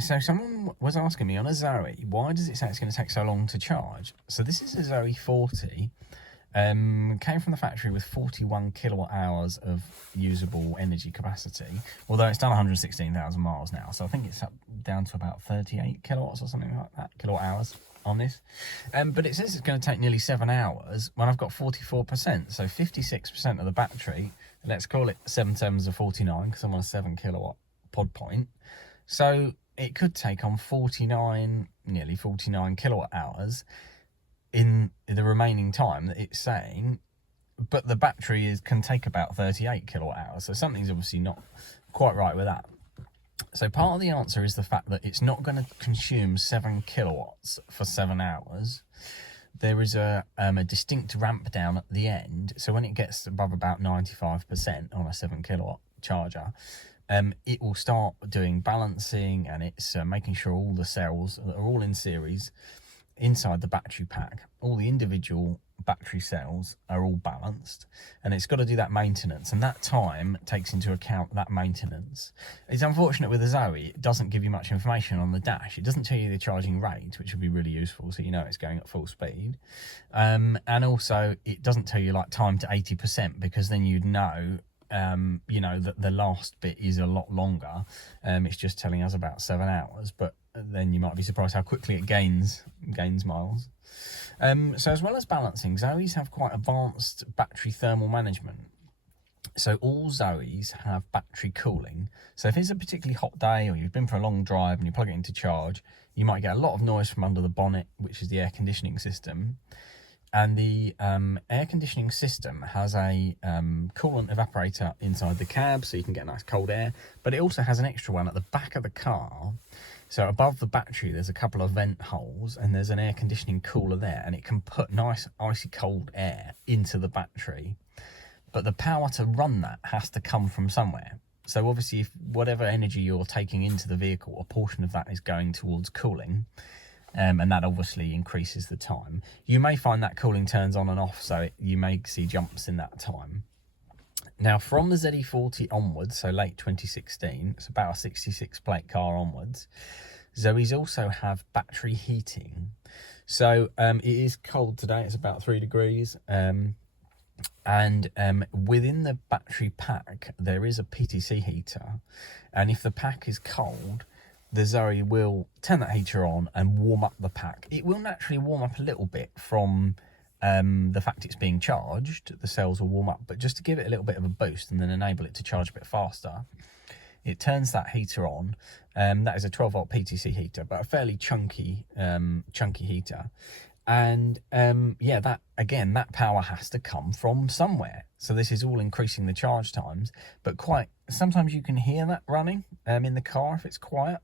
So someone was asking me on a Zoe, why does it say it's going to take so long to charge? So this is a Zoe 40. Came from the factory with 41 kilowatt hours of usable energy capacity, although it's done 116,000 miles now, so I think it's up down to about 38 kilowatts or something like that, kilowatt hours on this. But it says it's going to take nearly 7 hours when I've got 44%, so 56% of the battery. Let's call it 7 sevens of 49 because I'm on a 7 kilowatt pod point. So it could take on 49, nearly 49 kilowatt hours in the remaining time that it's saying, but the battery can take about 38 kilowatt hours, so something's obviously not quite right with that. So part of the answer is the fact that it's not going to consume 7 kilowatts for 7 hours. There is a distinct ramp down at the end, so when it gets above about 95% on a 7 kilowatt charger, it will start doing balancing, and it's making sure all the cells that are all in series inside the battery pack, all the individual battery cells are all balanced, and it's got to do that maintenance, and that time takes into account that maintenance. It's unfortunate with the Zoe, it doesn't give you much information on the dash. It doesn't tell you the charging rate, which would be really useful, so you know it's going at full speed. And also it doesn't tell you like time to 80%, because then you'd know you know that the last bit is a lot longer. It's just telling us about 7 hours, but then you might be surprised how quickly it gains miles. So as well as balancing, Zoes have quite advanced battery thermal management. So all Zoes have battery cooling. So if it's a particularly hot day, or you've been for a long drive and you plug it into charge, you might get a lot of noise from under the bonnet, which is the air conditioning system. And the air conditioning system has a coolant evaporator inside the cab, so you can get nice cold air, but it also has an extra one at the back of the car. So above the battery there's a couple of vent holes, and there's an air conditioning cooler there, and it can put nice icy cold air into the battery. But the power to run that has to come from somewhere. So obviously, if whatever energy you're taking into the vehicle, a portion of that is going towards cooling, and that obviously increases the time. You may find that cooling turns on and off, so you may see jumps in that time. Now, from the ZE40 onwards, so late 2016, it's about a 66 plate car onwards, Zoes also have battery heating. So it is cold today, it's about 3 degrees. And within the battery pack, there is a PTC heater. And if the pack is cold, the Zoe will turn that heater on and warm up the pack. It will naturally warm up a little bit from the fact it's being charged. The cells will warm up, but just to give it a little bit of a boost and then enable it to charge a bit faster, it turns that heater on. That is a 12 volt PTC heater, but a fairly chunky heater. And yeah, that power has to come from somewhere. So this is all increasing the charge times, but sometimes you can hear that running in the car if it's quiet.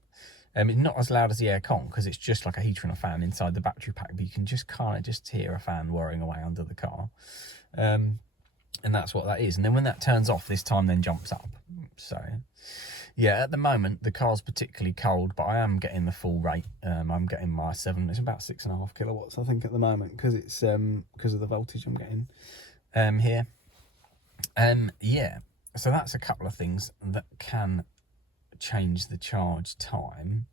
It's not as loud as the aircon because it's just like a heater and a fan inside the battery pack, but you can just kind of just hear a fan whirring away under the car. And that's what that is. And then when that turns off, this time then jumps up. So yeah, at the moment the car's particularly cold, but I am getting the full rate. I'm getting my 7, it's about 6.5 kilowatts I think at the moment, because it's because of the voltage I'm getting here. Yeah, so that's a couple of things that can change the charge time.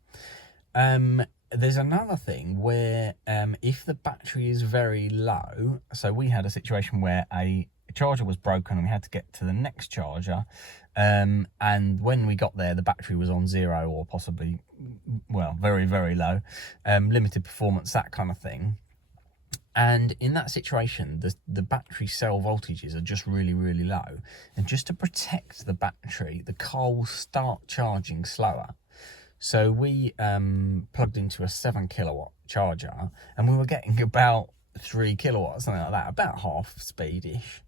There's another thing where if the battery is very low, so we had a situation where a charger was broken and we had to get to the next charger, and when we got there the battery was on 0 or possibly, well, very, very low, limited performance, that kind of thing. And in that situation, the battery cell voltages are just really, really low. And just to protect the battery, the car will start charging slower. So we plugged into a 7 kilowatt charger, and we were getting about 3 kilowatts, something like that, about half speed-ish.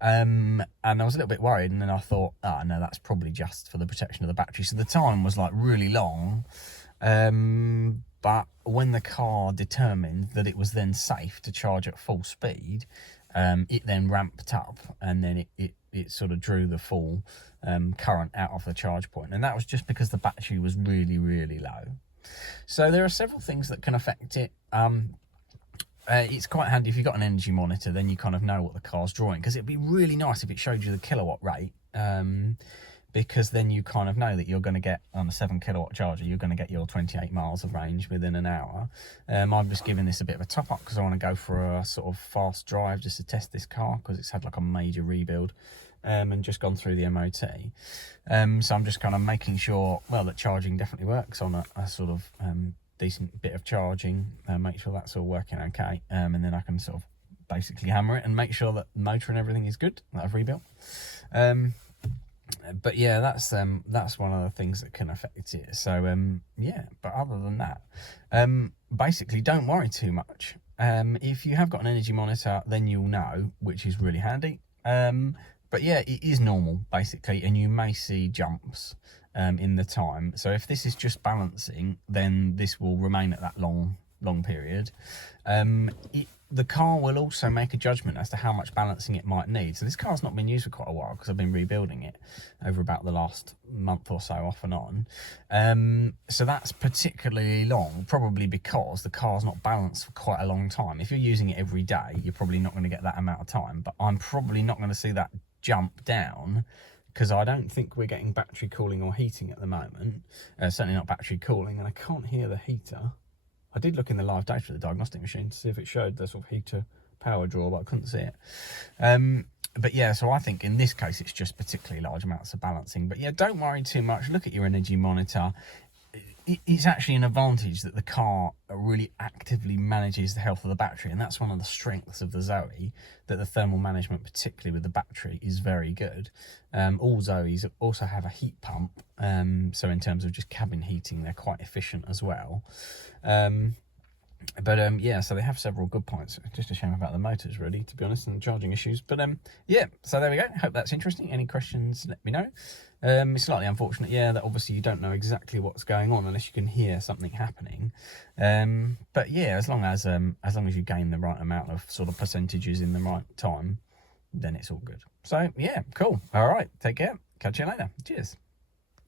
And I was a little bit worried, and then I thought, oh no, that's probably just for the protection of the battery. So the time was like really long. But when the car determined that it was then safe to charge at full speed, it then ramped up, and then it sort of drew the full current out of the charge point. And that was just because the battery was really, really low. So there are several things that can affect it. It's quite handy if you've got an energy monitor, then you kind of know what the car's drawing, because it'd be really nice if it showed you the kilowatt rate. because then you kind of know that you're going to get, on a 7 kilowatt charger, you're going to get your 28 miles of range within an hour. I'm just giving this a bit of a top up because I want to go for a sort of fast drive just to test this car, because it's had like a major rebuild and just gone through the MOT. So I'm just kind of making sure, well, that charging definitely works on a sort of decent bit of charging, make sure that's all working okay, and then I can sort of basically hammer it and make sure that the motor and everything is good that I've rebuilt. But yeah, that's one of the things that can affect it. So yeah, but other than that, basically don't worry too much. If you have got an energy monitor, then you'll know, which is really handy. But yeah, it is normal basically, and you may see jumps in the time. So if this is just balancing, then this will remain at that long period. The car will also make a judgment as to how much balancing it might need. So this car's not been used for quite a while because I've been rebuilding it over about the last month or so, off and on. So that's particularly long, probably because the car's not balanced for quite a long time. If you're using it every day, you're probably not going to get that amount of time, but I'm probably not going to see that jump down, because I don't think we're getting battery cooling or heating at the moment. Certainly not battery cooling, and I can't hear the heater. I did look in the live data of the diagnostic machine to see if it showed the sort of heater power draw, but I couldn't see it. But yeah, so I think in this case it's just particularly large amounts of balancing. But yeah, don't worry too much. Look at your energy monitor. It's actually an advantage that the car really actively manages the health of the battery, and that's one of the strengths of the Zoe, that the thermal management, particularly with the battery, is very good. All Zoes also have a heat pump, so in terms of just cabin heating, they're quite efficient as well. Yeah, so they have several good points. Just a shame about the motors, really, to be honest, and charging issues. But yeah, so there we go. Hope that's interesting. Any questions, let me know. It's slightly unfortunate, yeah, that obviously you don't know exactly what's going on unless you can hear something happening. But yeah, as long as you gain the right amount of sort of percentages in the right time, then it's all good. So yeah, cool. All right, take care. Catch you later. Cheers.